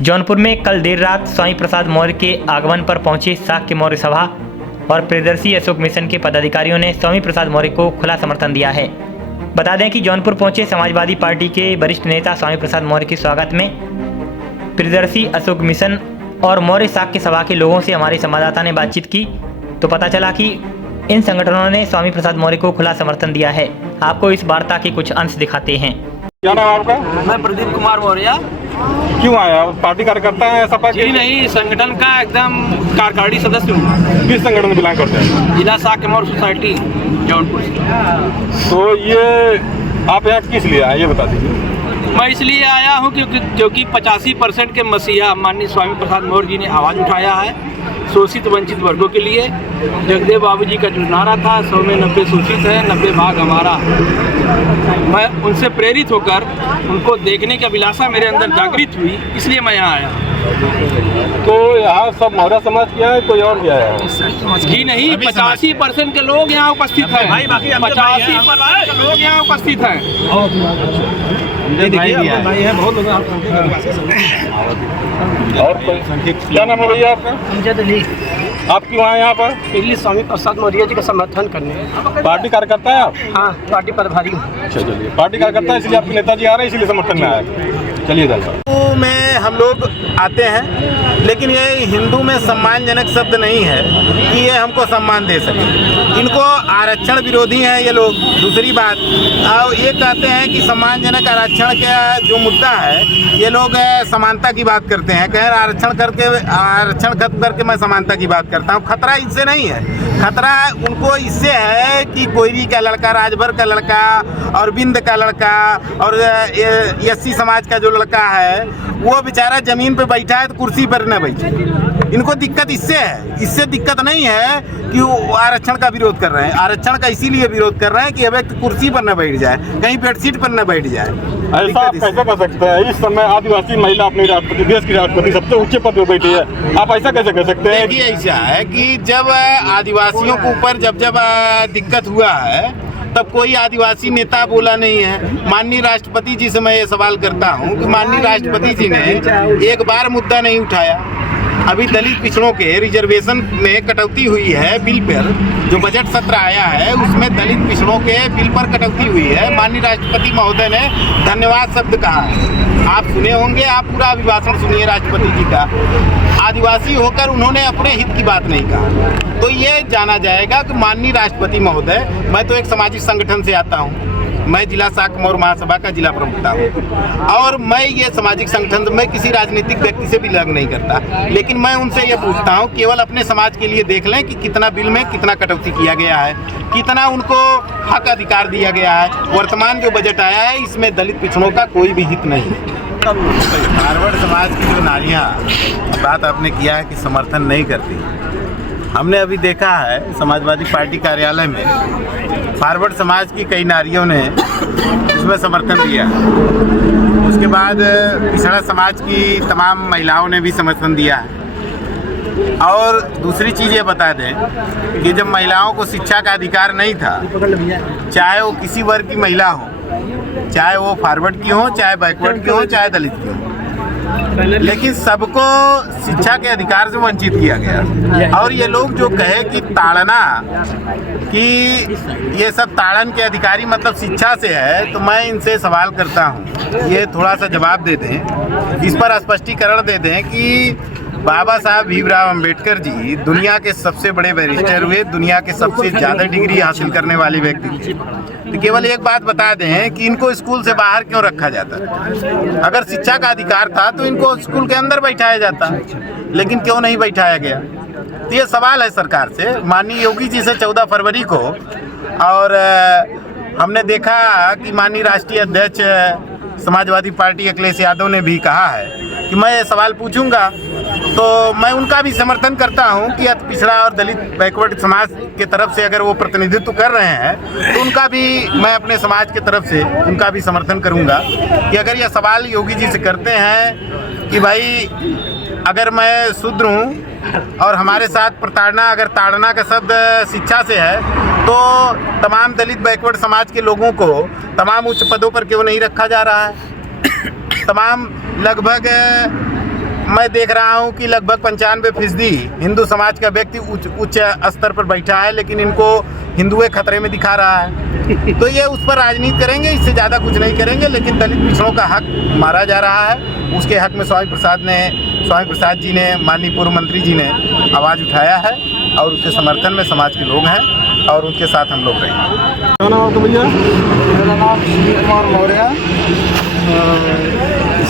जौनपुर में कल देर रात स्वामी प्रसाद मौर्य के आगमन पर पहुंचे शाक्य मौर्य सभा और प्रियदर्शी अशोक मिशन के पदाधिकारियों ने स्वामी प्रसाद मौर्य को खुला समर्थन दिया है। बता दें कि जौनपुर पहुंचे समाजवादी पार्टी के वरिष्ठ नेता स्वामी प्रसाद मौर्य के स्वागत में प्रियदर्शी अशोक मिशन और मौर्य शाक्य सभा के लोगों से हमारे संवाददाता ने बातचीत की तो पता चला कि इन संगठनों ने स्वामी प्रसाद मौर्य को खुला समर्थन दिया है। आपको इस वार्ता के कुछ अंश दिखाते हैं। क्या नाम आपका? मैं प्रदीप कुमार मौर्य। क्यों आया? पार्टी कार्यकर्ता है सपा जी नहीं, संगठन का एकदम कार्यकारिणी सदस्य हूँ। किस संगठन में बिलोंग करते हैं? जिला शाक्य मौर्य सोसाइटी जौनपुर। तो ये आप यहाँ किस लिए आए ये बता दीजिए। मैं इसलिए आया हूँ क्योंकि 85% के मसीहा माननीय स्वामी प्रसाद मौर्य जी ने आवाज़ उठाया है शोषित वंचित वर्गों के लिए। जगदेव बाबू जी का जो नारा था 100 में 90 शोषित है 90 भाग हमारा, मैं उनसे प्रेरित होकर उनको देखने की अभिलाषा मेरे अंदर जागृत हुई, इसलिए मैं यहाँ आया। तो यहाँ सब मौर्य समाज किया है, कोई और भी आया है? जी नहीं, 85% के लोग यहाँ उपस्थित हैं। 85% के लोग यहाँ उपस्थित हैं। और क्या नाम है भैया आपका? अमजद अली। आप क्यों आए यहाँ पर? दिल्ली स्वामी प्रसाद मौर्य जी का समर्थन करने। पार्टी कार्यकर्ता है आप? हाँ, पार्टी प्रभारी हूँ। अच्छा चलिए, पार्टी कार्यकर्ता है इसलिए आपके नेताजी आ रहे हैं, इसलिए समर्थन में आए। चलिए हिंदू में हम लोग आते हैं, लेकिन ये हिंदू में सम्मानजनक शब्द नहीं है कि ये हमको सम्मान दे सके। इनको आरक्षण विरोधी हैं ये लोग। दूसरी बात, और ये कहते हैं कि सम्मानजनक आरक्षण का जो मुद्दा है, ये लोग समानता की बात करते हैं। कह आरक्षण खत्म करके मैं समानता की बात करता हूँ। खतरा इससे नहीं है, खतरा उनको इससे है कि कोयरी का लड़का, राजभर का लड़का और बिंद का लड़का और एससी समाज का जो लड़का है वो बेचारा जमीन पे बैठा है तो कुर्सी पर न बैठे। इनको दिक्कत इससे है, इससे दिक्कत नहीं है कि वो आरक्षण का विरोध कर रहे हैं। आरक्षण का इसीलिए विरोध कर रहे हैं कि अब कुर्सी पर न बैठ जाए, कहीं बेडशीट पर न बैठ जाए। ऐसा आप कैसे कर सकते हैं? इस समय आदिवासी महिला अपनी राष्ट्रपति, देश की राष्ट्रपति, सबसे ऊंचे पद पर बैठी है, आप ऐसा कैसे कर सकते हैं? देखिए, ऐसा है कि जब आदिवासियों के ऊपर जब दिक्कत हुआ है तब कोई आदिवासी नेता बोला नहीं है। माननीय राष्ट्रपति जी से मैं ये सवाल करता हूँ कि माननीय राष्ट्रपति जी ने एक बार मुद्दा नहीं उठाया। अभी दलित पिछड़ों के रिजर्वेशन में कटौती हुई है बिल पर, जो बजट सत्र आया है उसमें दलित पिछड़ों के बिल पर कटौती हुई है। माननीय राष्ट्रपति महोदय ने धन्यवाद शब्द कहा है, आप सुने होंगे, आप पूरा अभिभाषण सुनिए राष्ट्रपति जी का। आदिवासी होकर उन्होंने अपने हित की बात नहीं कहा, तो ये जाना जाएगा कि माननीय राष्ट्रपति महोदय, मैं तो एक सामाजिक संगठन से आता हूँ, मैं जिला शाक्य मौर्य महासभा का जिला प्रमुख हूँ और मैं ये सामाजिक संगठन में किसी राजनीतिक व्यक्ति से भी लग नहीं करता, लेकिन मैं उनसे ये पूछता हूँ केवल अपने समाज के लिए देख लें कि कितना बिल में कितना कटौती किया गया है, कितना उनको हक अधिकार दिया गया है। वर्तमान जो बजट आया है इसमें दलित पिछड़ों का कोई भी हित नहीं है। फॉरवर्ड समाज की जो नारियाँ बात आपने किया है कि समर्थन नहीं करती, हमने अभी देखा है समाजवादी पार्टी कार्यालय में फॉरवर्ड समाज की कई नारियों ने उसमें समर्थन दिया। उसके बाद पिछड़ा समाज की तमाम महिलाओं ने भी समर्थन दिया है। और दूसरी चीज़ ये बता दें कि जब महिलाओं को शिक्षा का अधिकार नहीं था, चाहे वो किसी वर्ग की महिला हो, चाहे वो फॉरवर्ड की हो, चाहे बैकवर्ड की हो, चाहे दलित की हो, लेकिन सबको शिक्षा के अधिकार से वंचित किया गया। और ये लोग जो कहे कि ताड़ना, कि ये सब ताड़न के अधिकारी मतलब शिक्षा से है, तो मैं इनसे सवाल करता हूँ, ये थोड़ा सा जवाब दे दें, इस पर स्पष्टीकरण दे दें कि बाबा साहब भीमराव अंबेडकर जी दुनिया के सबसे बड़े बैरिस्टर हुए, दुनिया के सबसे ज़्यादा डिग्री हासिल करने वाले व्यक्ति। तो केवल एक बात बता दें कि इनको स्कूल से बाहर क्यों रखा जाता? अगर शिक्षा का अधिकार था तो इनको स्कूल के अंदर बैठाया जाता, लेकिन क्यों नहीं बैठाया गया? तो ये सवाल है सरकार से। माननीय योगी जी से 14 फरवरी को, और हमने देखा कि माननीय राष्ट्रीय अध्यक्ष समाजवादी पार्टी अखिलेश यादव ने भी कहा है कि मैं ये सवाल पूछूंगा, तो मैं उनका भी समर्थन करता हूं कि अति पिछड़ा और दलित बैकवर्ड समाज के तरफ से अगर वो प्रतिनिधित्व कर रहे हैं तो उनका भी, मैं अपने समाज के तरफ से उनका भी समर्थन करूंगा कि अगर यह सवाल योगी जी से करते हैं कि भाई अगर मैं शूद्र हूं और हमारे साथ प्रताड़ना, अगर ताड़ना का शब्द शिक्षा से है, तो तमाम दलित बैकवर्ड समाज के लोगों को तमाम उच्च पदों पर क्यों नहीं रखा जा रहा है? तमाम लगभग मैं देख रहा हूं कि लगभग 95% हिंदू समाज का व्यक्ति उच्च स्तर पर बैठा है, लेकिन इनको हिंदुए खतरे में दिखा रहा है। तो ये उस पर राजनीति करेंगे, इससे ज़्यादा कुछ नहीं करेंगे। लेकिन दलित पिछड़ों का हक मारा जा रहा है, उसके हक में स्वामी प्रसाद जी ने, माननीय पूर्व मंत्री जी ने आवाज़ उठाया है और उसके समर्थन में समाज के लोग हैं और उनके साथ हम लोग रहेंगे। क्या नाम है तो भैया? मेरा नाम सुनील कुमार मौर्य,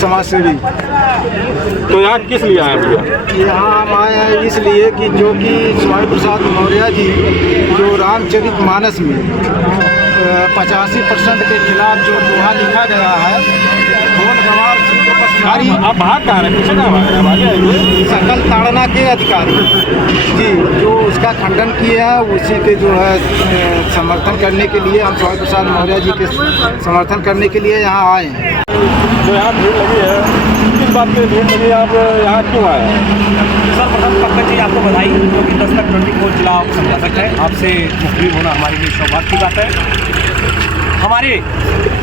समाज सेवी। तो यहाँ किस लिए आए भैया? यहाँ हम आए हैं इसलिए कि जो कि स्वामी प्रसाद मौर्य जी जो रामचरित मानस में 85% के खिलाफ जो दोहा लिखा गया है, ढोल गवार आप बाहर कहाँ रहे? पीछे कहाँ आगे सकल ताड़ना के अधिकारी जी जो उसका खंडन किए हैं, उसी के जो है समर्थन करने के लिए हम स्वामी प्रसाद मौर्य जी के समर्थन करने के लिए यहाँ आए हैं। तो यहाँ भीड़ लगी है, किस बात की भीड़ लगी? आप यहाँ क्यों आए हैं? सर्वप्रथम पंकज जी आपको बधाई, क्योंकि 10 तक 24 जिला आप समझा सकते हैं। आपसे मुखबिर होना हमारे लिए सौभाग्य की बात है। हमारे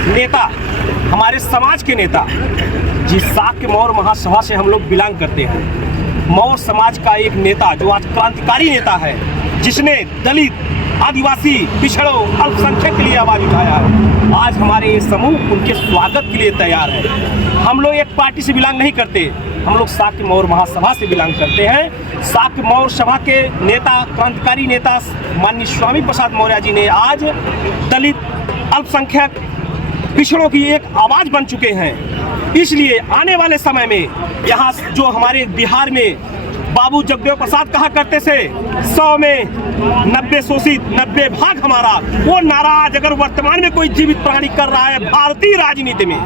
नेता, हमारे समाज के नेता, जिस शाक्य मौर्य महासभा से हम लोग बिलोंग करते हैं, मौर्य समाज का एक नेता जो आज क्रांतिकारी नेता है, जिसने दलित, आदिवासी, पिछड़ों, अल्पसंख्यक के लिए आवाज उठाया है, आज हमारे ये समूह उनके स्वागत के लिए तैयार है। हम लोग एक पार्टी से बिलोंग नहीं करते, हम लोग शाक्य मौर्य महासभा से बिलोंग करते हैं। शाक्य मौर्य सभा के नेता, क्रांतिकारी नेता माननीय स्वामी प्रसाद मौर्य जी ने आज दलित, अल्पसंख्यक, पिछड़ों की एक आवाज बन चुके हैं। इसलिए आने वाले समय में यहाँ जो हमारे बिहार में बाबू जगदेव प्रसाद कहा करते थे 100 में 90 शोषित 90 भाग हमारा, वो नारा आज अगर वर्तमान में कोई जीवित प्राणी कर रहा है भारतीय राजनीति में,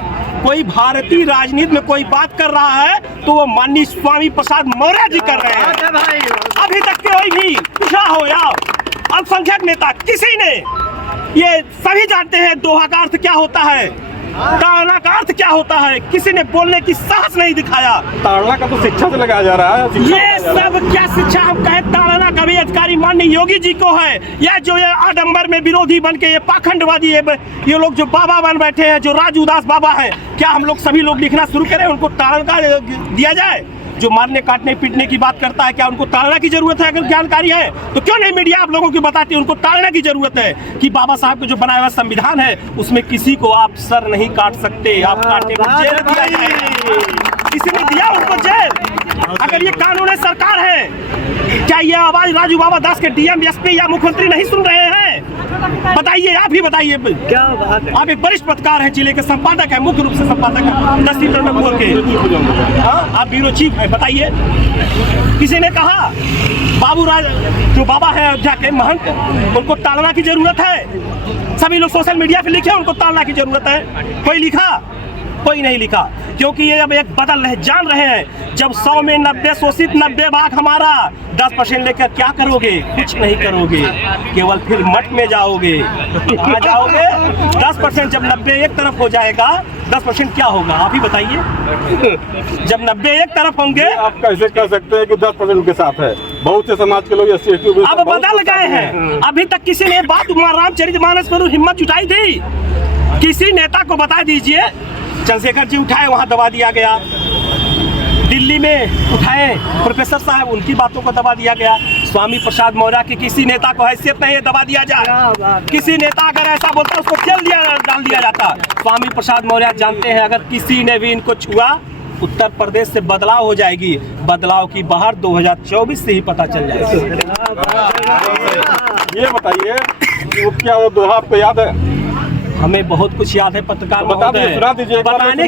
कोई भारतीय राजनीति में कोई बात कर रहा है तो वो माननीय स्वामी प्रसाद मौर्य जी कर रहे हैं। अभी तक कोई भी पिछड़ा हो या अल्पसंख्यक नेता किसी ने, ये सभी जानते हैं दोहा का अर्थ क्या होता है, ताड़ना का अर्थ क्या होता है, किसी ने बोलने की साहस नहीं दिखाया। ताड़ना का तो शिक्षा से लगाया जा रहा है। ये सब क्या शिक्षा हम कहें? ताड़ना का भी अधिकारी माननीय योगी जी को है, या जो ये आडंबर में विरोधी बन के ये पाखंडवादी ये लोग जो बाबा बन बैठे हैं, जो राजू दास बाबा है, क्या हम लोग सभी लोग लिखना शुरू करें, उनको ताड़ना दिया जाए? जो मारने काटने पीटने की बात करता है, क्या उनको ताड़ना की जरूरत है? अगर जानकारी है तो क्यों नहीं मीडिया आप लोगों की बताती है? उनको ताड़ना की जरूरत है कि बाबा साहब का जो बनाया हुआ संविधान है उसमें किसी को आप सर नहीं काट सकते, आप काटने को जेल दिया जाएगा। किसी ने दिया उनको जेल? अगर ये कानून है, सरकार है, क्या ये आवाज राजू बाबा दास के डीएम, एसपी या मुख्यमंत्री नहीं सुन रहे हैं? बताइए, आप ही बताइए। क्या बात है? आप एक वरिष्ठ पत्रकार है, जिले के संपादक है, मुख्य रूप से संपादक है 10 दिन में बोल के, आप ब्यूरो चीफ है, बताइए। किसी ने कहा बाबू राज जो बाबा है अयोध्या के महंत, उनको ताड़ना की जरूरत है? सभी लोग सोशल मीडिया पे लिखे उनको ताड़ना की जरूरत है, कोई लिखा? कोई नहीं लिखा, क्योंकि ये अब एक बदल रहे, जान रहे हैं। जब 100 में 90 शोषित 90 भाग हमारा, 10% लेकर क्या करोगे? कुछ नहीं करोगे, केवल फिर मठ में जाओगे। कहाँ जाओगे? 10% जब 90 एक तरफ हो जाएगा, 10% क्या होगा आप ही बताइए। जब 90 एक तरफ होंगे, आप कैसे कह सकते हैं कि 10% उनके साथ है? बहुत से समाज के लोग अब बदल गए हैं। अभी तक किसी ने बात रामचरितमानस पर हिम्मत जुटाई थी? किसी नेता को बता दीजिए। चंद्रशेखर जी उठाए, वहां दबा दिया गया। दिल्ली में उठाए प्रोफेसर साहब, उनकी बातों को दबा दिया गया। स्वामी प्रसाद मौर्य की किसी नेता को हैसियत नहीं है दबा दिया जाए। किसी नेता अगर ऐसा बोलता है उसको जेल डाल दिया जाता। स्वामी प्रसाद मौर्य जानते हैं अगर किसी ने भी इनको छुआ, उत्तर प्रदेश से बदलाव हो जाएगी। बदलाव की बाहर 2024 से ही पता चल जाएगी। ये बताइए, क्या वो दोहा आपको याद है? हमें बहुत कुछ याद है पत्रकार बताने की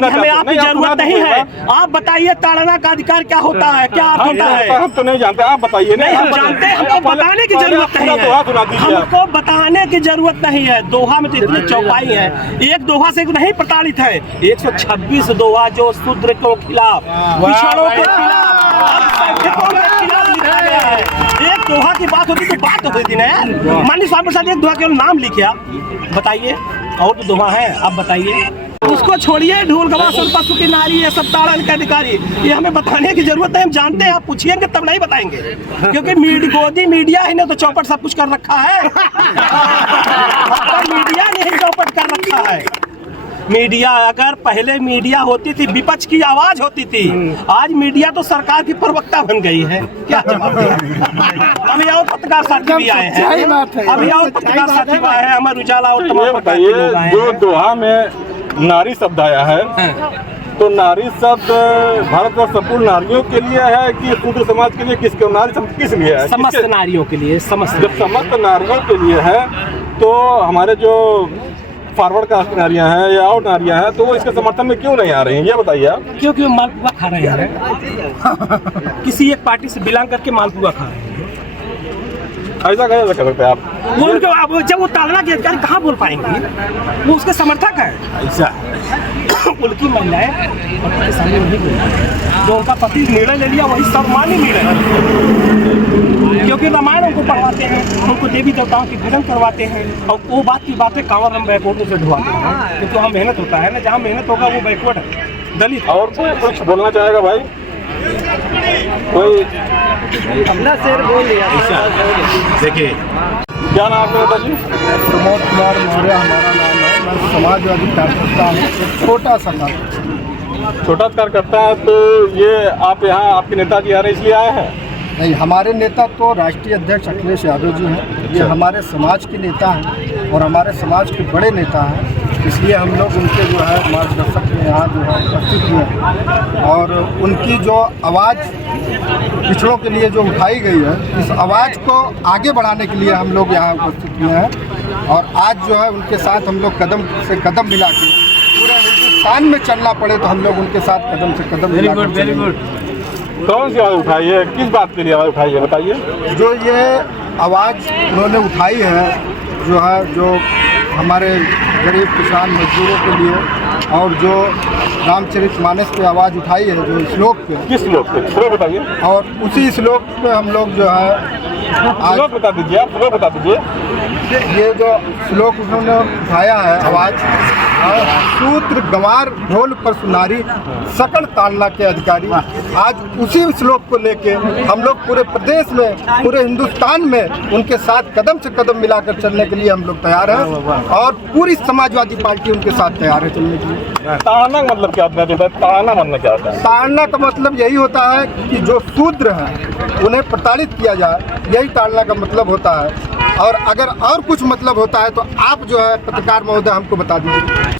हमें आपकी जरूरत नहीं है। आप बताइए ताड़ना का अधिकार क्या होता है, क्या अर्थ होता है? हम तो नहीं जानते, आप बताइए। नहीं, हम जानते हैं, हमको बताने की जरूरत नहीं है। हमको बताने की जरूरत नहीं है। दोहा में तो इतनी चौपाई है, एक दोहा से नहीं प्रताड़ित है। 126 दोहा जो शूद्र के खिलाफ, पिछड़ों के खिलाफ लिखा गया है। एक दोहा की बात होती तो बात होती थी ना यार। माननीय स्वामी प्रसाद एक दोहा केवल नाम लिखा, बताइए। और तो दोहा है, आप बताइए। उसको छोड़िए, ढोल गवाह पशु की नारी, ये सब ताड़न के अधिकारी, ये हमें बताने की जरूरत है। हम जानते हैं, आप पूछिएंगे तब नहीं बताएंगे, क्योंकि गोदी मीडिया ही ने तो चौपट सब कुछ कर रखा है। मीडिया ने ही चौपट कर रखा है। मीडिया अगर पहले मीडिया होती थी, विपक्ष की आवाज होती थी, आज मीडिया तो सरकार की प्रवक्ता बन गई है। क्या जवाब दिया? अभी और पत्रकार साथी भी आए हैं, अभी और पत्रकार साथी भी आए हैं, अमर उजाला और ये तमाम प्रकार के लोग आए बताइए, जो हैं। दोहा में नारी शब्द आया है, तो नारी शब्द भारत का संपूर्ण नारियों के लिए है कि शूद्र समाज के लिए, किसके नारी शब्द किस लिए है? समस्त नारियों के लिए, समस्त जब समस्त नारियों के लिए है तो हमारे जो फॉरवर्ड कास्ट नारियां हैं या और नारियां हैं, तो वो इसके समर्थन में क्यों नहीं आ रही हैं, ये बताइए आप। क्योंकि वो मालपुआ खा रहे हैं, किसी एक पार्टी से बिलोंग करके मालपुआ खा रहे हैं। ऐसा कैसे कर सकते हैं आप? वो उनके अब जब वो ताड़ना के अधिकारी कहाँ बोल पाएंगे, वो उसके समर्थक है। ऐसा उनकी महिलाएं पति के सामने नहीं बोलती, जो उनका पति निर्णय ले लिया वही सर्वमान्य निर्णय है। क्योंकि रामायण उनको पढ़वाते हैं, उनको देवी देवताओं की भजन करवाते हैं, और वो बात की बातें कांवर हम बैकवर्ड से ढुआते हैं, क्योंकि वहाँ मेहनत होता है ना, जहाँ मेहनत होगा वो बैकवर्ड है, दलित। और कुछ बोलना चाहेगा भाई कोई? अपना शेर बोल दिया। देखिए, क्या नाम है नेता जी? प्रमोद कुमार मौर्य हमारा नाम है। मैं समाजवादी कार्यकर्ता हूँ, एक छोटा सा कार्यकर्ता। छोटा कार्यकर्ता है, तो ये आप यहाँ आपके नेताजी आ रहे इसलिए आए हैं? नहीं, हमारे नेता तो राष्ट्रीय अध्यक्ष अखिलेश यादव जी हैं। ये हमारे समाज के नेता हैं और हमारे समाज के बड़े नेता हैं, इसलिए हम लोग उनके जो है मार्गदर्शक में यहाँ जो है उपस्थित हुए, और उनकी जो आवाज़ पिछड़ों के लिए जो उठाई गई है, इस आवाज़ को आगे बढ़ाने के लिए हम लोग यहाँ उपस्थित हुए हैं। और आज जो है उनके साथ हम लोग कदम से कदम मिला के, पूरे हिंदुस्तान में चलना पड़े तो हम लोग उनके साथ कदम से कदम मिला के चलेंगे। कौन सी आवाज़ उठाई है, किस बात के लिए आवाज़ उठाई है, बताइए। जो ये आवाज़ उन्होंने उठाई है, जो हमारे गरीब किसान मजदूरों के लिए, और जो रामचरितमानस पे आवाज़ उठाई है, जो श्लोक पे, किस श्लोक पे, श्लोक बताइए। और उसी श्लोक पे हम लोग जो है आज श्लोक बता दीजिए, आप श्लोक बता दीजिए। ये जो श्लोक उन्होंने उठाया है आवाज़, सूत्र गंवार ढोल पर सुनारी सकल ताड़ना के अधिकारी, आज उसी श्लोक को लेके हम लोग पूरे प्रदेश में, पूरे हिंदुस्तान में उनके साथ कदम से कदम मिलाकर चलने के लिए हम लोग तैयार हैं, और पूरी समाजवादी पार्टी उनके साथ तैयार है चलने के लिए। ताड़ना का मतलब क्या होता है? ताड़ना मतलब क्या होता है? ताड़ना का मतलब यही होता है कि जो शूद्र हैं उन्हें प्रताड़ित किया जाए, यही ताड़ना का मतलब होता है। और अगर और कुछ मतलब होता है तो आप जो है पत्रकार महोदय हमको बता दीजिए।